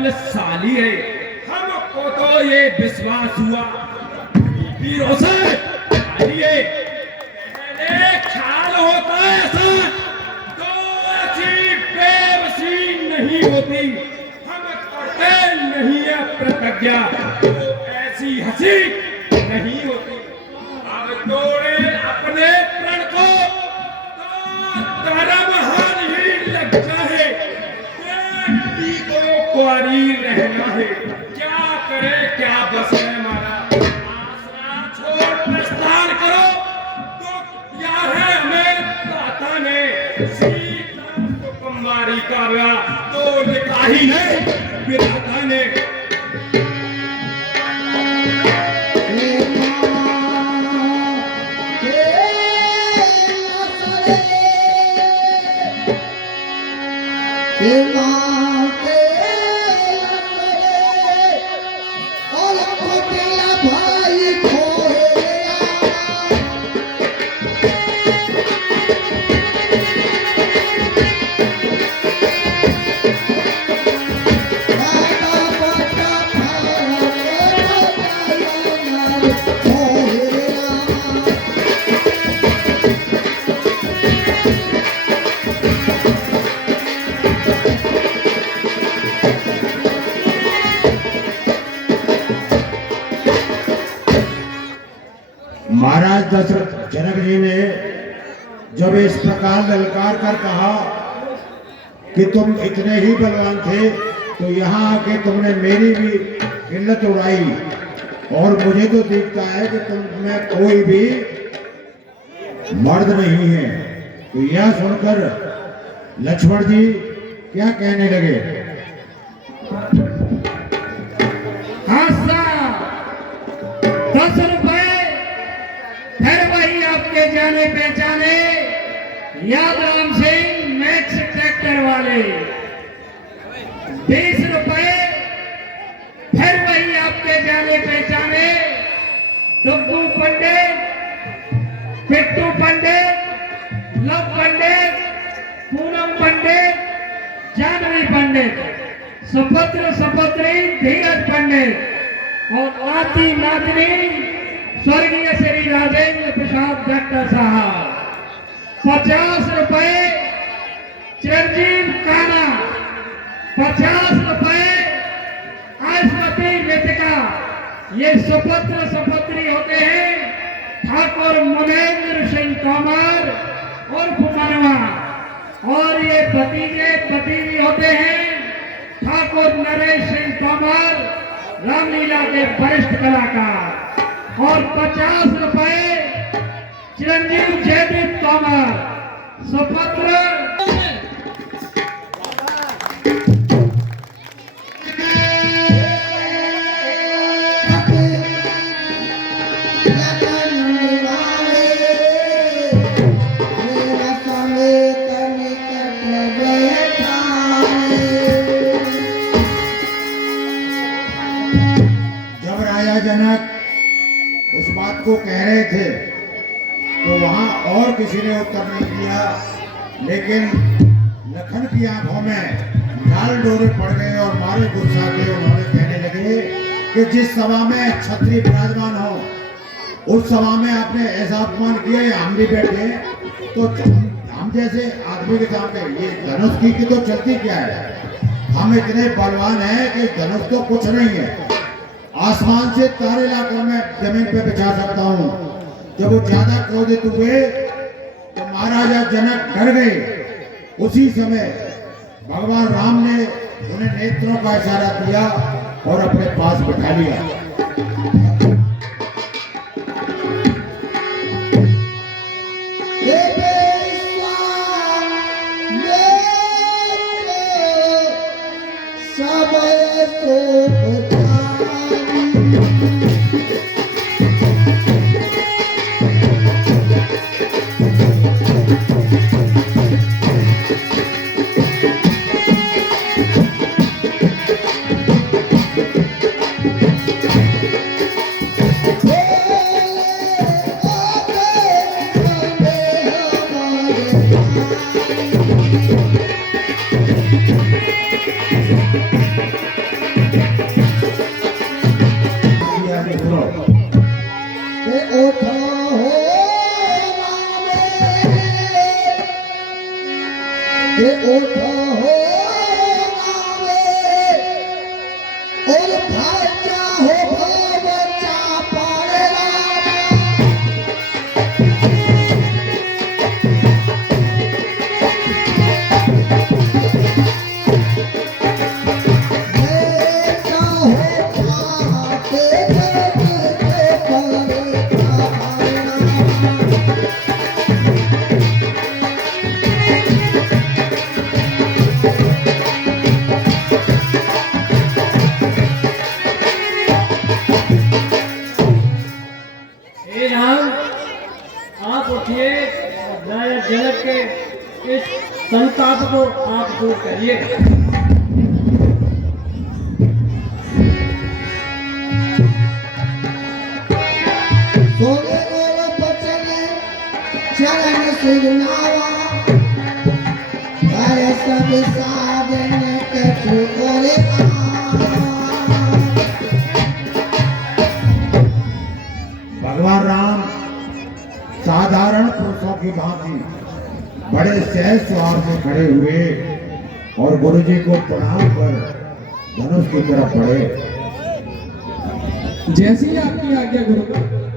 बलशाली है। हमको तो ये विश्वास हुआ वीरों से आइए पहले ख्याल होता है ऐसा तो ऐसी बेबसी नहीं होती। हम करते नहीं है प्रतिज्ञा तो ऐसी हंसी नहीं होती। अब तोड़े अपने प्रण को तो धर्म हार ही लग जाए। बेटी को कुंवारी रहना है क्या करे क्या बस है हमारा। आसरा छोड़ प्रस्थान करो तो क्या है हमें दाता ने। सीता को कुमारी का ब्याह तो लिखा ही नहीं विधाता ने। महाराज दशरथ जनक जी ने जब इस प्रकार ललकार कर कहा कि तुम इतने ही बलवान थे तो यहाँ आके तुमने मेरी भी इल्लत उड़ाई और मुझे तो दिखता है कि तुम में कोई भी मर्द नहीं है। तो यह सुनकर लक्ष्मण जी क्या कहने लगे। हाँ साहब, 10 रुपए फिर वही आपके जाने पहचाने याद राम सिंह मैक्स ट्रैक्टर वाले। 20 रुपए फिर वही आपके जाने पहचाने डुग्गू पंडित, पिट्टू पंडित, लव पंडित, पूनम पंडित, जानवी पंडित, सुभद्र सुपुत्री धीरज पंडित और नाती नातनी स्वर्गीय श्री राजेंद्र प्रसाद डॉक्टर साहब। 50 रुपए चिरंजीव काना, 50 रुपए आयुष्मती रितिका। ये सुपुत्र सुपुत्री होते हैं ठाकुर मुनेन्द्र सिंह तोमर उर्फ मनवा और ये भतीजे भतीजी होते हैं ठाकुर नरेश सिंह तोमर रामलीला के वरिष्ठ कलाकार। और 50 रुपए चिरंजीव जयदीप तोमर सुपुत्र। जब राजा जनक उस बात को कह रहे थे तो वहां और किसी ने उत्तर नहीं दिया, लेकिन लखन की आंखों में लाल डोरे पड़ गए और मारे गुस्सा के उन्होंने कहने लगे कि जिस सभा में क्षत्रिय विराजमान हो उस सभा में आपने ऐसा अपमान किया या हम भी बैठे तो हम जैसे आदमी के सामने ये धनुष की तो चलती क्या है। हम इतने बलवान हैं कि धनुष तो कुछ नहीं है, आसमान से तारे लाकर मैं जमीन पे बिछा सकता हूँ। जब वो ज्यादा क्रोधित हुए तो महाराजा जनक डर गए। उसी समय भगवान राम ने उन्हें नेत्रों का इशारा दिया और अपने पास बिठा लिया। के उठ हो आवे और भाचा हो भाचा पारे हे राम, आप उठिए और राजा जनक के इस संताप को आप दूर करिए। सोने और बचन चरण सिरनावा हर सब साधन कछु करे भगवान राम साधारण पुरुषों की भांति बड़े सहज स्वभाव से खड़े हुए और गुरु जी को प्रणाम कर धनुष की तरफ बढ़े। जैसी आपकी आज्ञा गुरु।